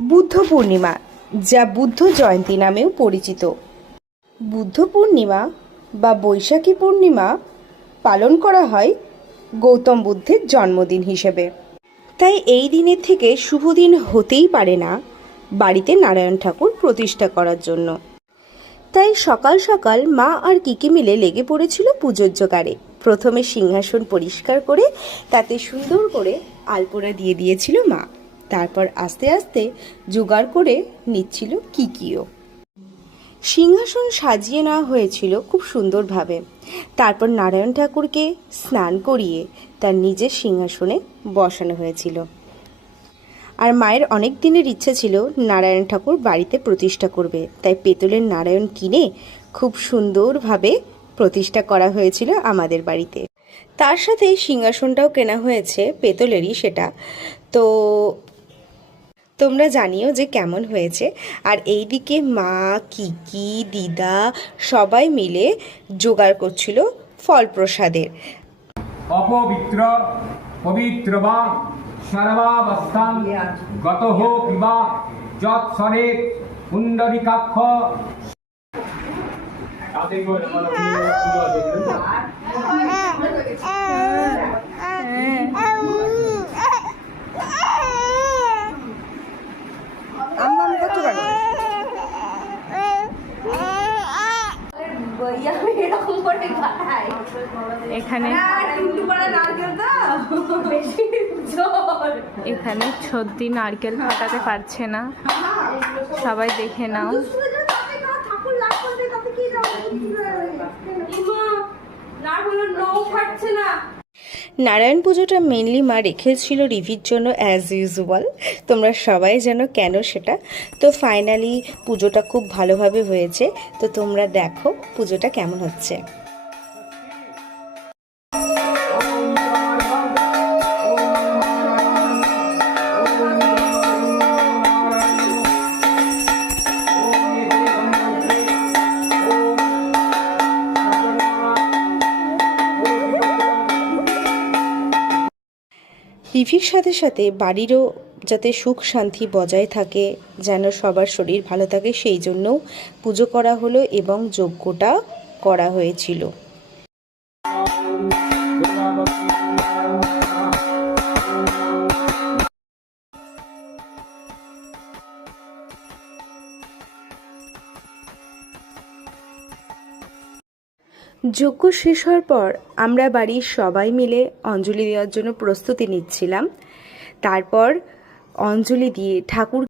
বুদ্ধ পূর্ণিমা, যা বুদ্ধ জয়ন্তী নামেও পরিচিত। বুদ্ধ পূর্ণিমা বা বৈশাখী পূর্ণিমা পালন করা হয় গৌতম বুদ্ধের জন্মদিন হিসেবে। তাই এই দিনের থেকে শুভ দিন হতেই পারে না বাড়িতে নারায়ণ ঠাকুর প্রতিষ্ঠা করার জন্য। তাই সকাল সকাল মা আর কিকি মিলে লেগে পড়েছিল পুজোর জোগাড়ে। প্রথমে সিংহাসন পরিষ্কার করে তাতে সুন্দর করে আলপনা দিয়ে দিয়েছিল মা। তারপর আস্তে আস্তে জোগাড় করে নিচ্ছিল কিকিও। সিংহাসন সাজিয়ে নেওয়া হয়েছিল খুব সুন্দরভাবে। তারপর নারায়ণ ঠাকুরকে স্নান করিয়ে তার নিজের সিংহাসনে বসানো হয়েছিল। আর মায়ের অনেক দিনের ইচ্ছা ছিল নারায়ণ ঠাকুর বাড়িতে প্রতিষ্ঠা করবে, তাই পেতলের নারায়ণ কিনে খুব সুন্দরভাবে প্রতিষ্ঠা করা হয়েছিল আমাদের বাড়িতে। তার সাথে সিংহাসনটাও কেনা হয়েছে পেতলেরই, সেটা তো তোমরা জানিও যে কেমন হয়েছে। আর এইদিকে মা, কিকি, দিদা সবাই মিলে জোগাড় করছিল ফল প্রসাদের। অপবিত্র পবিত্র বা সর্বাবস্থান গতঃ পিবা যৎসরে পুণ্ডরিকাক্ষ। এখানে সত্যি নারকেল ফাটাতে পারছে না, সবাই দেখে নাও। নারায়ণ পুজোটা মেনলি মা রেখেছিল রিভির জন্য অ্যাজ ইউজুয়াল। তোমরা সবাই জানো কেন সেটা। তো ফাইনালি পুজোটা খুব ভালোভাবে হয়েছে। তো তোমরা দেখো পুজোটা কেমন হচ্ছে। রিভির সাথে সাথে বাড়িরও যাতে সুখ শান্তি বজায় থাকে, যেন সবার শরীর ভালো থাকে, সেই জন্যও পুজো করা হলো এবং যজ্ঞটা করা হয়েছিল। যজ্ঞ শেষ হওয়ার পর আমরা বাড়ির সবাই মিলে অঞ্জলি দেওয়ার জন্য প্রস্তুতি নিচ্ছিলাম। তারপর অঞ্জলি দিয়ে ঠাকুর